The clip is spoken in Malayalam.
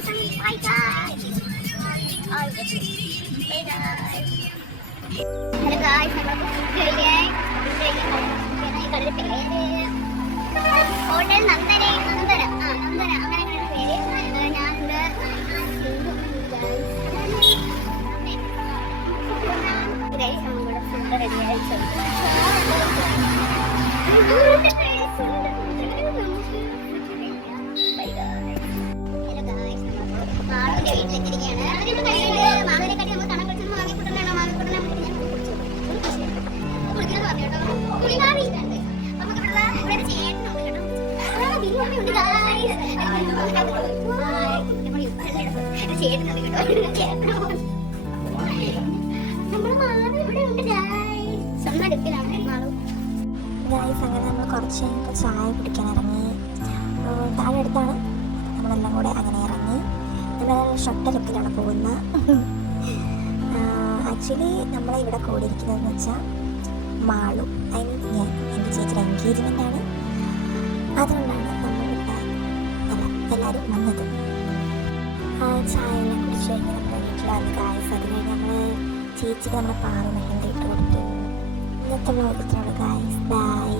Bye guys. Hey guys. Hello guys, നമ്മൾ ഫുഡ് കഴിക്കാൻ ഈ കടയുടെ പേര് ഹോട്ടൽ നന്ദന നന്ദന നന്ദന അങ്ങനെയാണ് പേര്. ഞാനിവിടെ ഗൈസ് നമ്മളുടെ ഫുഡ് റെഡി ആയിട്ടുണ്ട്. മാളുവിന്റെ വീട്ടിലെത്തിയിരിക്കുകയാണ്. മാളുവിനെക്കാട്ടി നമ്മൾ കാണാൻ പറ്റുന്ന മാവിക്കുട്ടനാണോ മാവിക്കുട്ടനെ കുളിക്കണം പറഞ്ഞു കേട്ടോ. കുളിമാവിട്ടുണ്ട്. നമുക്ക് ഇവിടെ ചേട്ടനുണ്ട് കേട്ടോ. ബിരിയാണിയുണ്ട് ചേട്ടനുണ്ട് കേട്ടോ. ചേട്ടനോ നമ്മുടെ മാളു ഇവിടെ ഉണ്ട് ഗായ്സ്. സ്വന്തം അടുപ്പിലാണ് മാളു ഗായ്സ്. അങ്ങനെ നമ്മൾ കുറച്ച് കഴിഞ്ഞപ്പോൾ ചായ കുടിക്കാൻ ഇറങ്ങി. താഴെ അടുത്താണ്. നമ്മളെല്ലാം കൂടെ അങ്ങനെ ഇറങ്ങി. നമ്മൾ ഷൊട്ട ലുക്കിലാണ് പോകുന്നത്. ആക്ച്വലി നമ്മളെ ഇവിടെ കൂടിയിരിക്കുന്നതെന്ന് വെച്ചാൽ മാളു ഐ മീൻ ഞാൻ എൻ്റെ ചേച്ചിയുടെ എൻഗേജ്മെൻ്റ് ആണ്. അതുകൊണ്ടാണ് നമ്മളിവിടെ എല്ലാവരും വന്നത്. ചായ എല്ലാം കുടിച്ച് കഴിഞ്ഞ് നമ്മുടെ വീട്ടിൽ വന്ന് ഗായ്സ്. അത് കഴിഞ്ഞ് നമ്മൾ ചേച്ചിക്ക് നമ്മുടെ പാറു മെഹന്തി ഇട്ട് കൊടുത്തു. ഇന്നത്തെ വ്ലോഗ് ഇത്രയുള്ളൂ ഗായ്സ്. ബൈ.